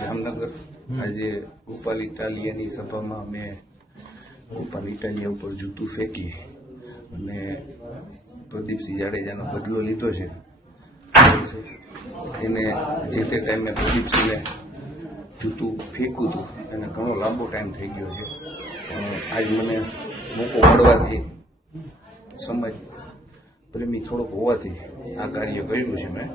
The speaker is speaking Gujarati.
જામનગર આજે ગોપાલ ઇટાલિયાની સભામાં અમે ગોપાલ ઇટાલિયા ઉપર જૂતું ફેંકી અને પ્રદીપસિંહ જાડેજાનો બદલો લીધો છે. એને જે તે ટાઈમે પ્રદીપસિંહે જૂતું ફેંક્યું હતું એને ઘણો લાંબો ટાઈમ થઈ ગયો છે. આજ મને મોકો મળવાથી સમાજ પ્રેમી થોડોક હોવાથી આ કાર્ય કર્યું છે મેં.